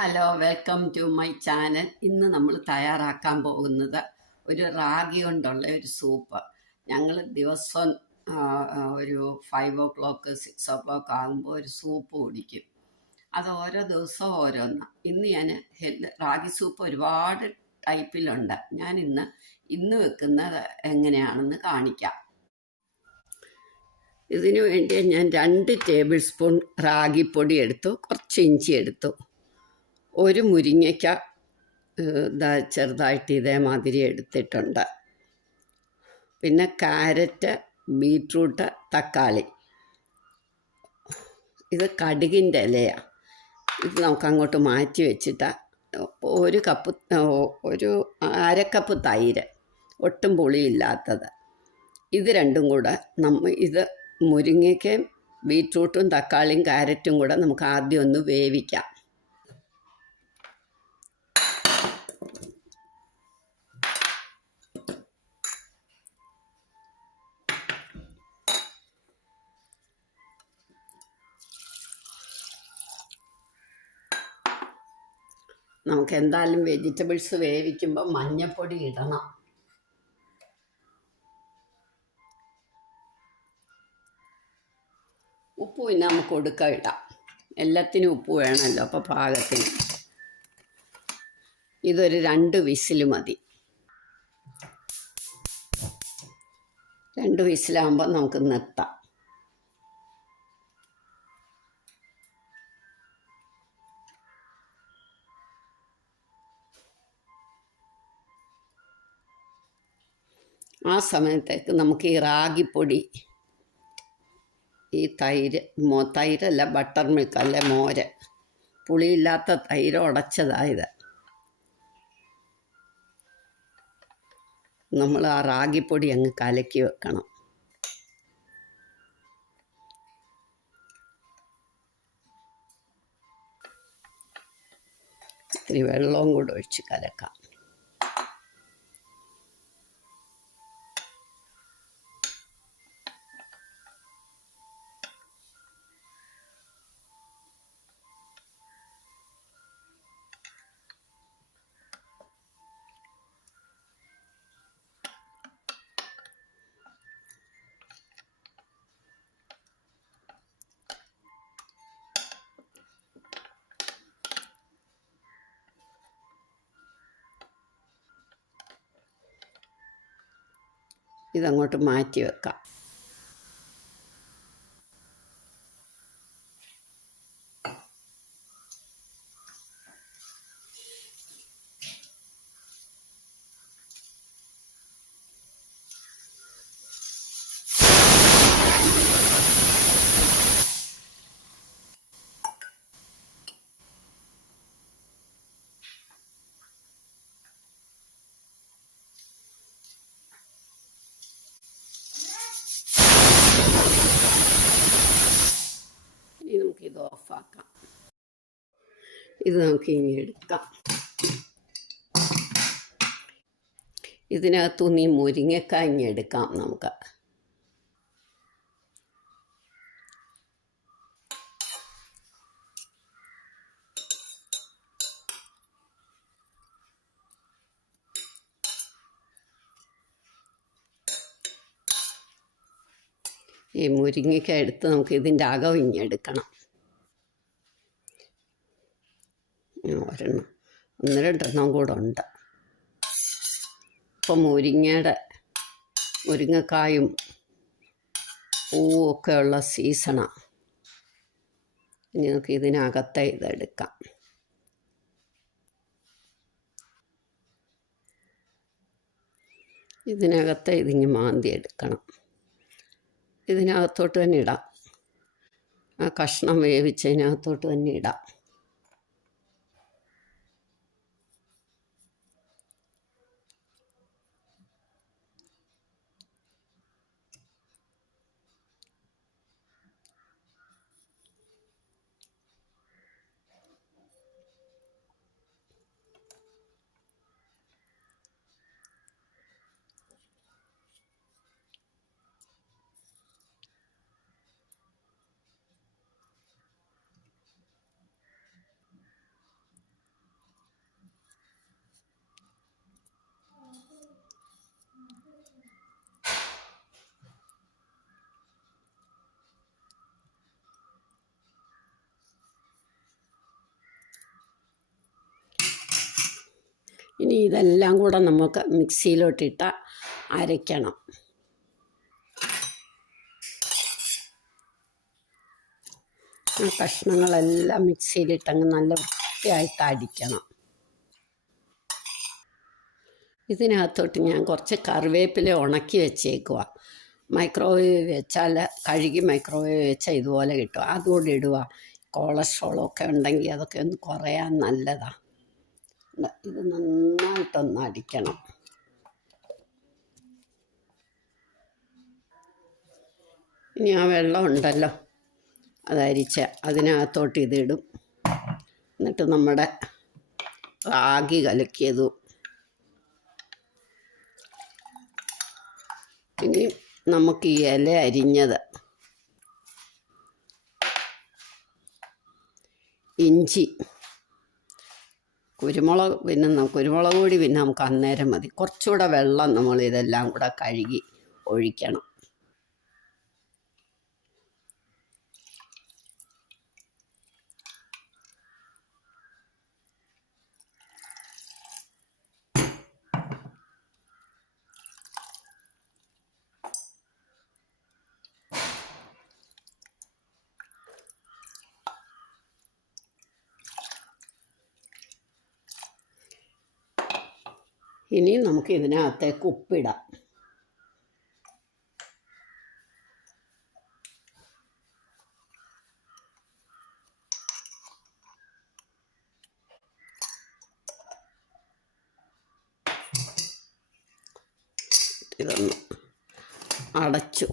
Hello, welcome to my channel. ഇന്ന് നമ്മൾ തയ്യാറാക്കാൻ പോകുന്നത് ഒരു റാഗി കൊണ്ടുള്ള ഒരു സൂപ്പ്. ഞങ്ങൾ ദിവസം ഒരു 5 o'clock 6 o'clock ആകുമ്പോൾ ഒരു സൂപ്പ് കുടിക്കും. അത് ഓരോ ദിവസവും ഓരോന്ന്. ഇന്ന് ഞാൻ റാഗി സൂപ്പ് ഒരുപാട് ടൈപ്പിലുണ്ട്. ഞാൻ ഇന്ന് വെക്കുന്നത് എങ്ങനെയാണെന്ന് കാണിക്കാം. ഇതിനു വേണ്ടി ഞാൻ 2 ടേബിൾ സ്പൂൺ റാഗിപ്പൊടി എടുത്തു, കുറച്ച് ഇഞ്ചി എടുത്തു, ഒരു മുരിങ്ങയ്ക്ക ചെറുതായിട്ട് ഇതേമാതിരി എടുത്തിട്ടുണ്ട്. പിന്നെ ക്യാരറ്റ്, ബീറ്റ്റൂട്ട്, തക്കാളി. ഇത് കടുകിൻ്റെ ഇലയാണ്. ഇത് നമുക്ക് അങ്ങോട്ട് മാറ്റി വെച്ചിട്ട് ഒരു അരക്കപ്പ് തൈര്, ഒട്ടും പുളിയില്ലാത്തത്. ഇത് രണ്ടും കൂടെ ഇത് മുരിങ്ങയ്ക്കയും ബീറ്റ്റൂട്ടും തക്കാളിയും ക്യാരറ്റും കൂടെ നമുക്ക് ആദ്യം ഒന്ന് വേവിക്കാം. നമുക്ക് എന്തായാലും വെജിറ്റബിൾസ് വേവിക്കുമ്പോൾ മഞ്ഞൾപ്പൊടി ഇടണം. ഉപ്പ് പിന്നെ നമുക്ക് ഒടുക്ക ഇടാം. എല്ലാത്തിനും ഉപ്പ് വേണമല്ലോ, അപ്പോൾ പാകത്തിന്. ഇതൊരു 2 വിസിൽ മതി. 2 വിസിലാകുമ്പോൾ നമുക്ക് നിർത്താം. ആ സമയത്തേക്ക് നമുക്ക് ഈ റാഗിപ്പൊടി, ഈ തൈരല്ല, ബട്ടർ മിൽക്ക് അല്ലെ മോര്, പുളിയില്ലാത്ത തൈര് ഉടച്ചതായത്, നമ്മൾ ആ റാഗിപ്പൊടി അങ്ങ് കലക്കി വെക്കണം. ഇത്തിരി വെള്ളവും കൂടെ ഒഴിച്ച് കലക്കാം. ഇതങ്ങോട്ട് മാറ്റി വെക്കാം. ഇത് ഓഫാക്കാം. ഇത് നമുക്ക് ഇനി എടുക്കാം. ഇതിനകത്തുനിന്ന് ഈ മുരിങ്ങക്കായ ഇനി എടുക്കാം നമുക്ക്. ഈ മുരിങ്ങയ്ക്ക എടുത്ത് നമുക്ക് ഇതിൻ്റെ അകം ഇനി എടുക്കണം. ഒരെണ്ണം 1-2 കൂടെ ഉണ്ട്. ഇപ്പം മുരിങ്ങക്കായും പൂവും ഒക്കെ ഉള്ള സീസണാണ്. ഇനി നമുക്ക് ഇതിനകത്തെ ഇതെടുക്കാം. ഇതിനകത്തെ ഇതിങ്ങ് മാന്തി എടുക്കണം. ഇതിനകത്തോട്ട് തന്നെ ഇടാം. ആ കഷ്ണം വേവിച്ചതിനകത്തോട്ട് തന്നെ ഇടാം. ഇനി ഇതെല്ലാം കൂടെ നമുക്ക് മിക്സിയിലോട്ടിട്ട് അരയ്ക്കണം. ആ കഷ്ണങ്ങളെല്ലാം മിക്സിയിലിട്ടങ്ങ് നല്ല വൃത്തിയായിട്ട് അടിക്കണം. ഇതിനകത്തോട്ട് ഞാൻ കുറച്ച് കറിവേപ്പില ഉണക്കി വെച്ചേക്കുക. മൈക്രോവേവ് വെച്ചാൽ കഴുകി മൈക്രോവേവ് വെച്ചാൽ ഇതുപോലെ കിട്ടും. അതുകൂടി ഇടുക. കൊളസ്ട്രോളൊക്കെ ഉണ്ടെങ്കിൽ അതൊക്കെ ഒന്ന് കുറയാൻ നല്ലതാണ്. ഇത് നന്നായിട്ടൊന്ന് അടിക്കണം. ഇനി ആ വെള്ളം ഉണ്ടല്ലോ അതരിച്ച് അതിനകത്തോട്ട് ഇതിടും. എന്നിട്ട് നമ്മുടെ റാഗി കലക്കിയതും ഇനി നമുക്ക് ഈ ഇല അരിഞ്ഞത്, ഇഞ്ചി, കുരുമുളക്, പിന്നെ കുരുമുളക് പൊടി പിന്നെ നമുക്ക് അന്നേരം മതി. കുറച്ചുകൂടെ വെള്ളം നമ്മൾ ഇതെല്ലാം കൂടെ കഴുകി ഒഴിക്കണം. ഇനി നമുക്ക് ഇതിനകത്തേക്ക് ഉപ്പിടാം. ഇതൊന്ന് അടച്ചു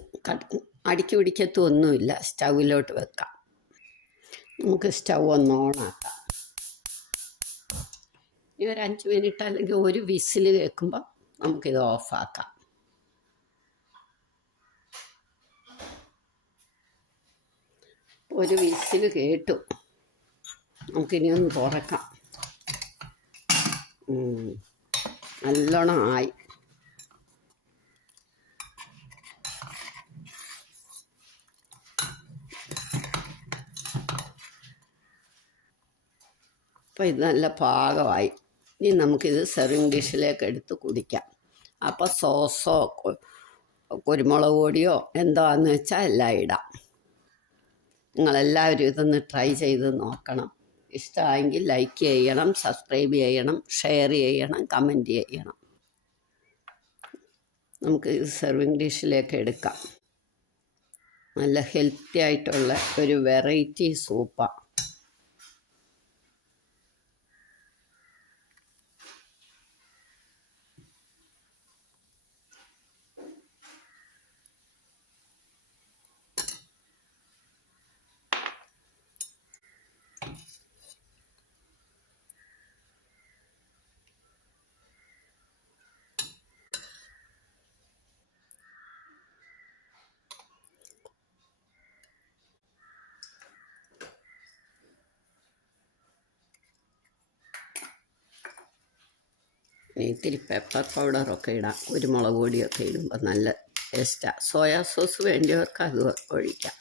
അടുക്കി പിടിക്കത്തൊന്നുമില്ല. സ്റ്റൗവിലോട്ട് വെക്കാം. നമുക്ക് സ്റ്റൗ ഒന്ന് ഓണാക്കാം. ഇനി ഒരു 5 മിനിറ്റ് അല്ലെങ്കിൽ ഒരു വിസിൽ കേൾക്കുമ്പോൾ നമുക്കിത് ഓഫാക്കാം. ഒരു വിസിൽ കേട്ടു. നമുക്കിനി ഒന്ന് തുറക്കാം. നല്ലോണം ആയി. അപ്പോൾ ഇത് നല്ല പാകമായി. ഇനി നമുക്കിത് സെർവിങ് ഡിഷിലേക്ക് എടുത്ത് കുടിക്കാം. അപ്പോൾ സോസോ കുരുമുളക് പൊടിയോ എന്താണെന്ന് വെച്ചാൽ എല്ലാം ഇടാം. നിങ്ങളെല്ലാവരും ഇതൊന്ന് ട്രൈ ചെയ്ത് നോക്കണം. ഇഷ്ടമായെങ്കിൽ ലൈക്ക് ചെയ്യണം, സബ്സ്ക്രൈബ് ചെയ്യണം, ഷെയർ ചെയ്യണം, കമൻറ്റ് ചെയ്യണം. നമുക്ക് ഇത് സെർവിങ് ഡിഷിലേക്ക് എടുക്കാം. നല്ല ഹെൽത്തി ആയിട്ടുള്ള ഒരു വെറൈറ്റി സൂപ്പാണ്. ഇത്തിരി പെപ്പർ പൗഡറൊക്കെ ഇടാം. കുരുമുളക് പൊടിയൊക്കെ ഇടുമ്പോൾ നല്ല ടേസ്റ്റാണ്. സോയാ സോസ് വേണ്ടിയവർക്ക് അത് ഒഴിക്കാം.